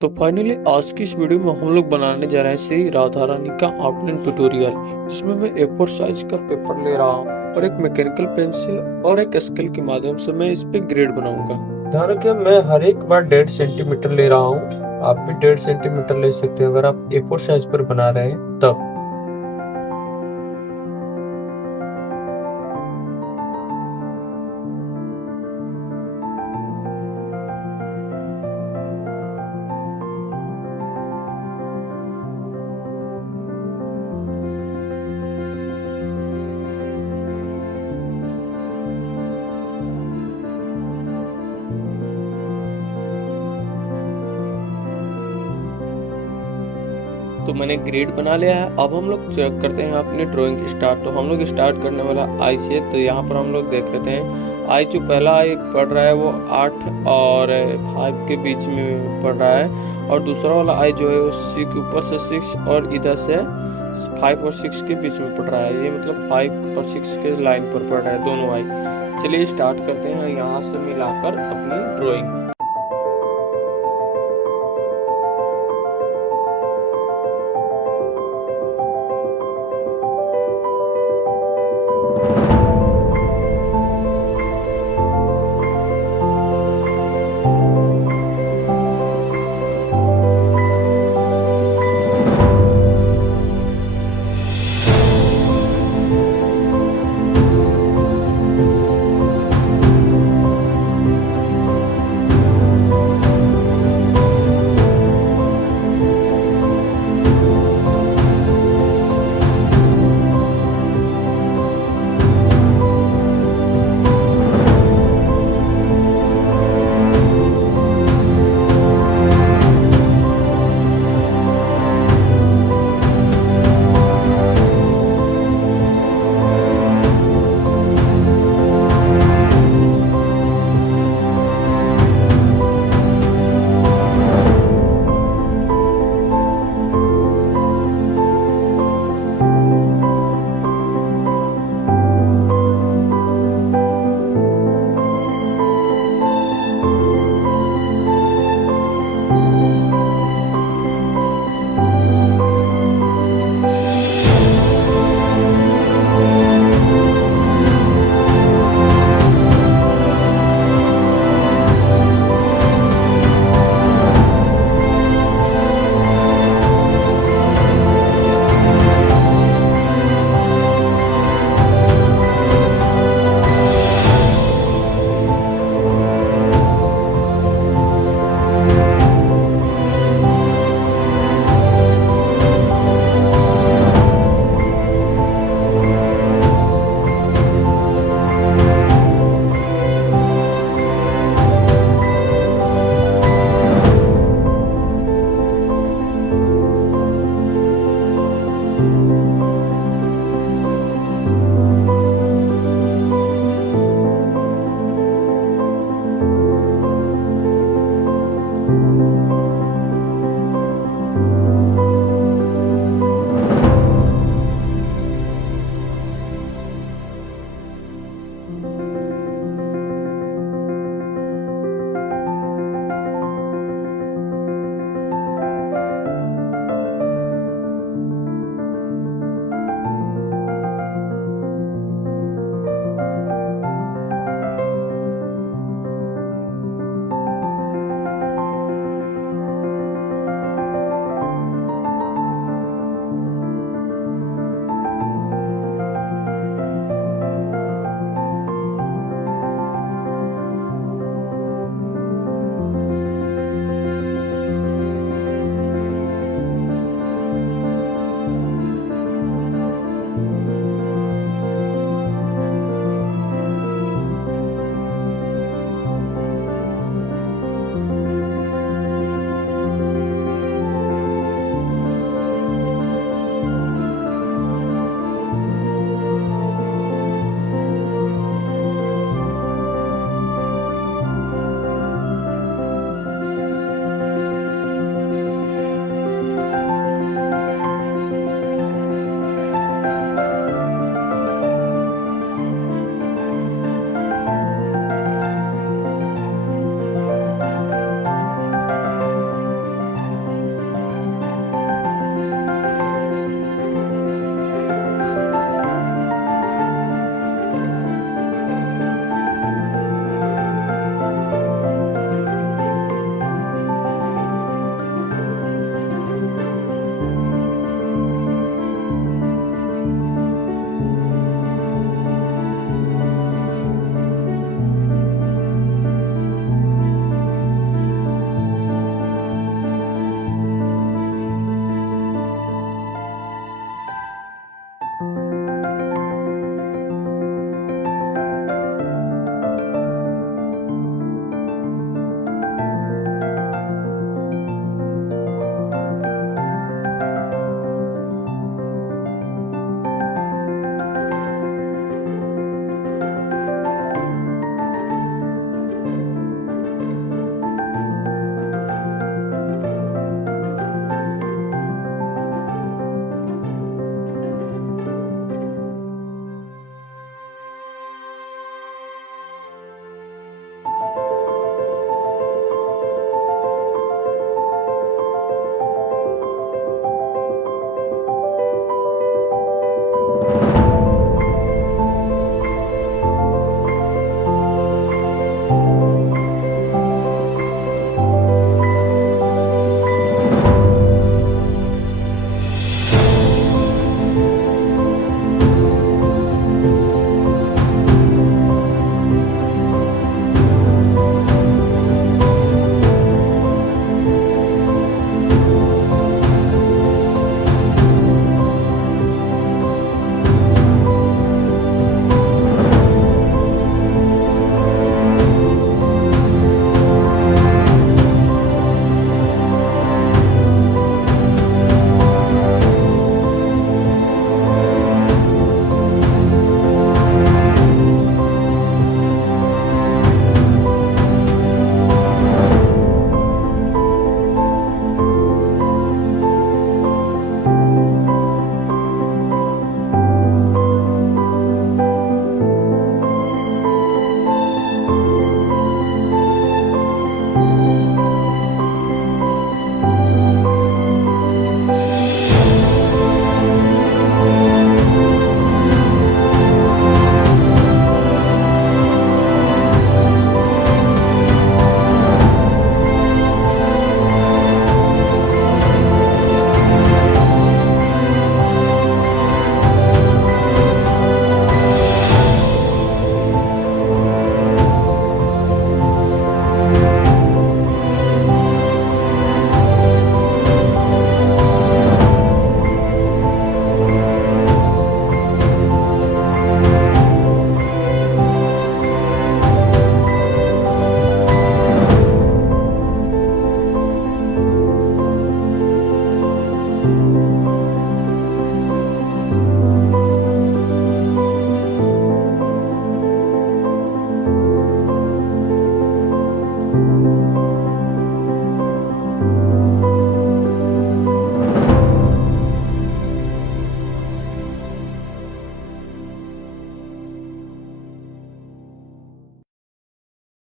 तो फाइनली आज की इस वीडियो में हम लोग बनाने जा रहे हैं श्री राधा रानी का आउटलाइन ट्यूटोरियल, जिसमें मैं A4 साइज का पेपर ले रहा हूँ और एक मैकेनिकल पेंसिल और एक स्केल के माध्यम से मैं इस पे ग्रेड बनाऊंगा। ध्यान रखिए, मैं हर एक बार 1.5 सेंटीमीटर ले रहा हूँ। आप भी 1.5 सेंटीमीटर ले सकते हैं अगर आप A4 साइज पर बना रहे हैं तब। तो मैंने ग्रेड बना लिया है। अब हम लोग चेक करते हैं अपनी ड्राइंग स्टार्ट। तो हम लोग स्टार्ट करने वाला आई से। तो यहाँ पर हम लोग देख लेते हैं आई, जो पहला आई पढ़ रहा है वो 8 और 5 के बीच में पढ़ रहा है, और दूसरा वाला आई जो है वो 6 ऊपर से 6 और इधर से 5 और 6 के बीच में पढ़ रहा है। ये मतलब 5 और 6 के लाइन पर पढ़ रहा है दोनों आई। चलिए स्टार्ट करते हैं यहाँ से मिलाकर अपनी ड्राइंग।